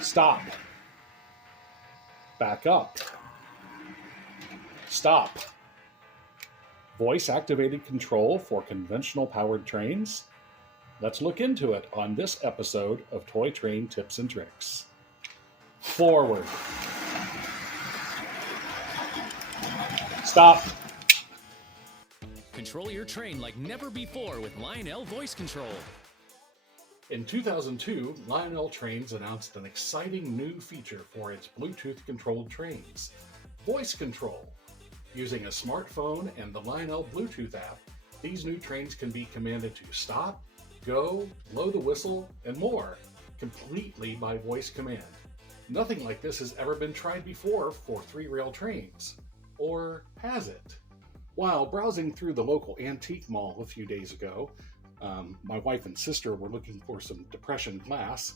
Stop. Back up. Stop. Voice-activated control for conventional powered trains? Let's look into it on this episode of Toy Train Tips and Tricks. Forward. Stop. Control your train like never before with Lionel Voice Control. In 2002, Lionel Trains announced an exciting new feature for its Bluetooth-controlled trains, voice control. Using a smartphone and the Lionel Bluetooth app, these new trains can be commanded to stop, go, blow the whistle, and more, completely by voice command. Nothing like this has ever been tried before for three-rail trains. Or has it? While browsing through the local antique mall a few days ago, my wife and sister were looking for some depression glass.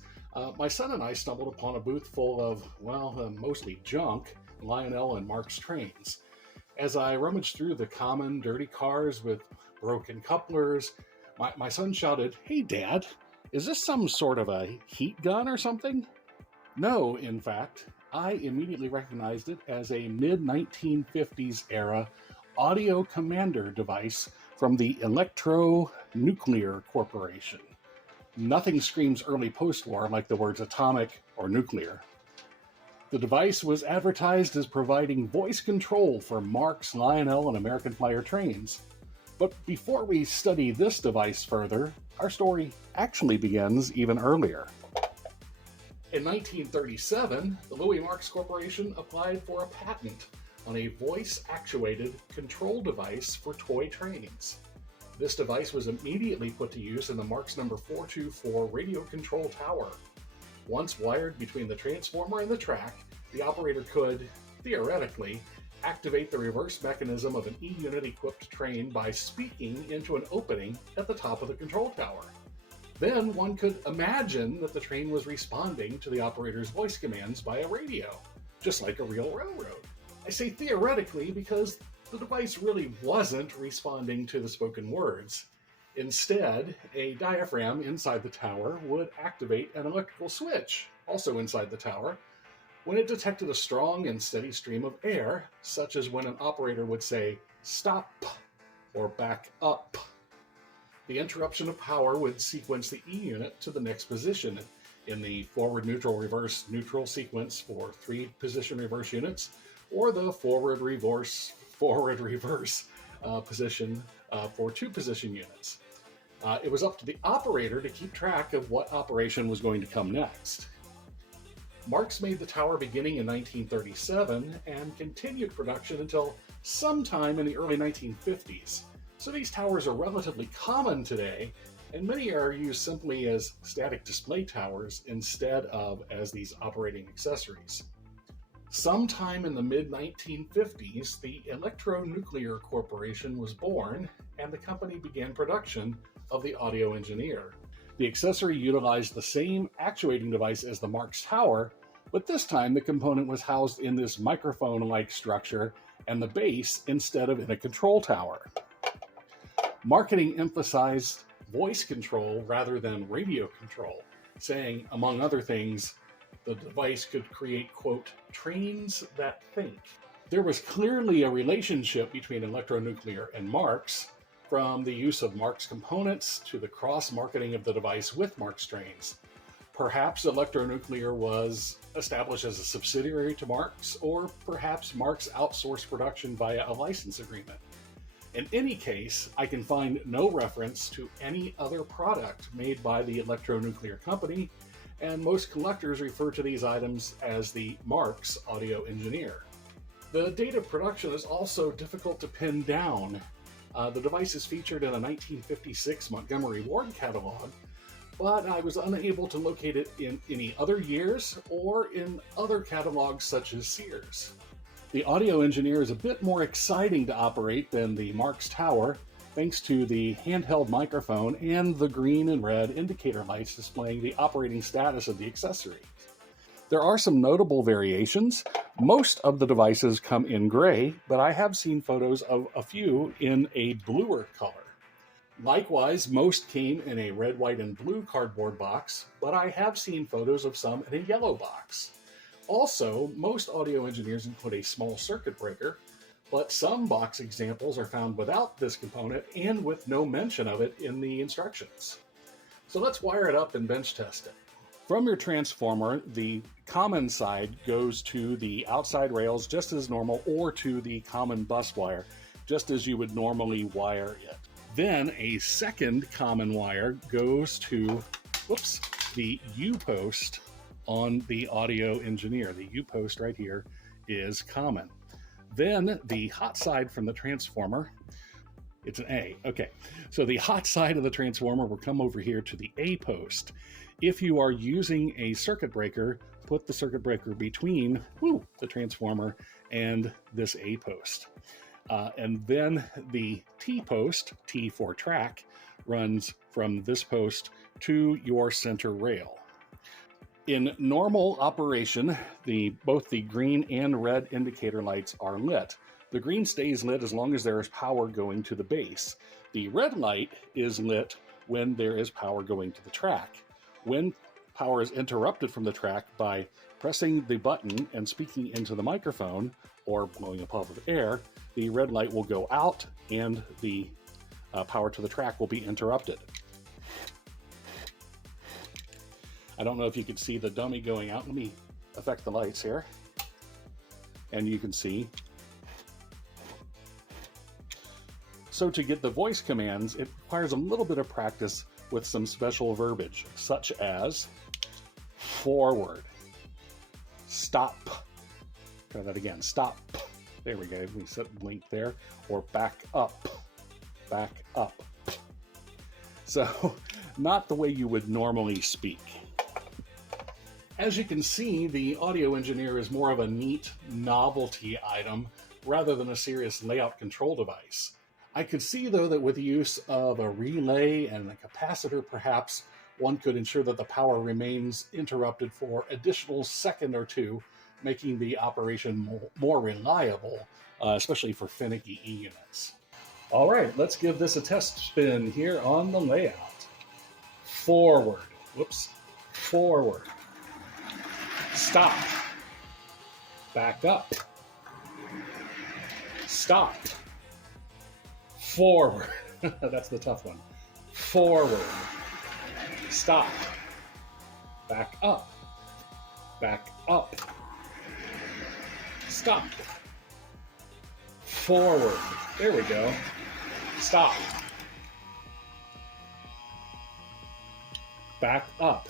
My son and I stumbled upon a booth full of, mostly junk, Lionel and Marx trains. As I rummaged through the common dirty cars with broken couplers, my son shouted, "Hey Dad, is this some sort of a heat gun or something?" No, in fact, I immediately recognized it as a mid-1950s era audio commander device from the Electro-Nuclear Corporation. Nothing screams early post-war like the words atomic or nuclear. The device was advertised as providing voice control for Marx, Lionel, and American Flyer trains. But before we study this device further, our story actually begins even earlier. In 1937, the Louis Marx Corporation applied for a patent on a voice-actuated control device for toy trains. This device was immediately put to use in the Marx No. 424 Radio Control Tower. Once wired between the transformer and the track, the operator could, theoretically, activate the reverse mechanism of an E-unit equipped train by speaking into an opening at the top of the control tower. Then one could imagine that the train was responding to the operator's voice commands via radio, just like a real railroad. I say theoretically because the device really wasn't responding to the spoken words. Instead, a diaphragm inside the tower would activate an electrical switch, also inside the tower, when it detected a strong and steady stream of air, such as when an operator would say, "Stop," or "Back up." The interruption of power would sequence the E-unit to the next position in the forward neutral reverse neutral sequence for 3-position reverse units, or the forward reverse position for 2-position units. It was up to the operator to keep track of what operation was going to come next. Marx made the tower beginning in 1937 and continued production until sometime in the early 1950s. So these towers are relatively common today, and many are used simply as static display towers instead of as these operating accessories. Sometime in the mid-1950s, the Electro-Nuclear Corporation was born, and the company began production of the Audio Engineer. The accessory utilized the same actuating device as the Marx Tower, but this time the component was housed in this microphone-like structure and the base instead of in a control tower. Marketing emphasized voice control rather than radio control, saying, among other things, the device could create, quote, trains that think. There was clearly a relationship between Electro-Nuclear and Marx, from the use of Marx components to the cross-marketing of the device with Marx trains. Perhaps Electro-Nuclear was established as a subsidiary to Marx, or perhaps Marx outsourced production via a license agreement. In any case, I can find no reference to any other product made by the Electro-Nuclear company, and most collectors refer to these items as the Marx Audio Engineer. The date of production is also difficult to pin down. The device is featured in a 1956 Montgomery Ward catalog, but I was unable to locate it in any other years or in other catalogs such as Sears. The Audio Engineer is a bit more exciting to operate than the Marx Tower, thanks to the handheld microphone and the green and red indicator lights displaying the operating status of the accessory. There are some notable variations. Most of the devices come in gray, but I have seen photos of a few in a bluer color. Likewise, most came in a red, white, and blue cardboard box, but I have seen photos of some in a yellow box. Also, most audio engineers include a small circuit breaker, but some box examples are found without this component and with no mention of it in the instructions. So let's wire it up and bench test it. From your transformer, the common side goes to the outside rails just as normal, or to the common bus wire, just as you would normally wire it. Then a second common wire goes to, the U-post on the audio engineer. The U-post right here is common. Then the hot side from the transformer, it's an A. Okay, so the hot side of the transformer will come over here to the A post. If you are using a circuit breaker, put the circuit breaker between the transformer and this A post. And then the T post, T for track, runs from this post to your center rail. In normal operation, both the green and red indicator lights are lit. The green stays lit as long as there is power going to the base. The red light is lit when there is power going to the track. When power is interrupted from the track by pressing the button and speaking into the microphone or blowing a puff of air, the red light will go out and the power to the track will be interrupted. I don't know if you can see the dummy going out. Let me affect the lights here. And you can see. So to get the voice commands, it requires a little bit of practice with some special verbiage, such as forward, stop. Try that again, stop. There we go, we set blink there. Or back up, back up. So, not the way you would normally speak. As you can see, the audio engineer is more of a neat novelty item rather than a serious layout control device. I could see, though, that with the use of a relay and a capacitor, perhaps one could ensure that the power remains interrupted for additional second or two, making the operation more reliable, especially for finicky E units. All right, let's give this a test spin here on the layout. Forward, forward. Stop. Back up. Stop. Forward. That's the tough one. Forward. Stop. Back up. Back up. Stop. Forward. There we go. Stop. Back up.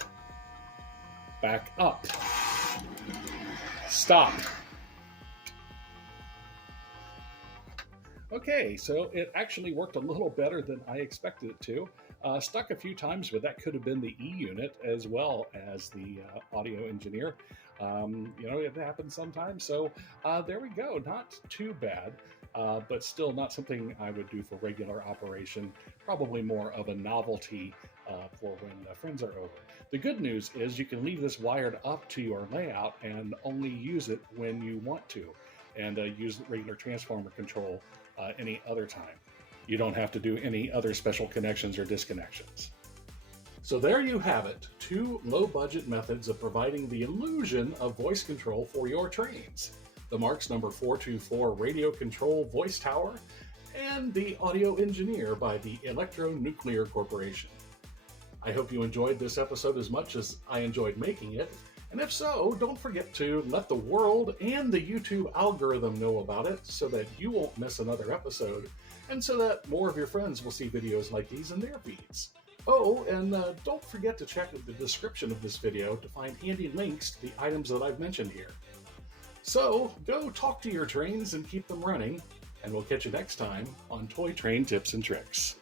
Back up. Stop. Okay, so it actually worked a little better than I expected it to. Stuck a few times, but that could have been the E unit as well as the audio engineer. It happens sometimes. So there we go. Not too bad, but still not something I would do for regular operation. Probably more of a novelty for when friends are over. The good news is you can leave this wired up to your layout and only use it when you want to, and use regular transformer control any other time. You don't have to do any other special connections or disconnections. So there you have it, 2 low-budget methods of providing the illusion of voice control for your trains. The Marx number 424 Radio Control Voice Tower and the Audio Engineer by the Electro-Nuclear Corporation. I hope you enjoyed this episode as much as I enjoyed making it, and if so, don't forget to let the world and the YouTube algorithm know about it so that you won't miss another episode, and so that more of your friends will see videos like these in their feeds. Oh, and don't forget to check the description of this video to find handy links to the items that I've mentioned here. So, go talk to your trains and keep them running, and we'll catch you next time on Toy Train Tips and Tricks.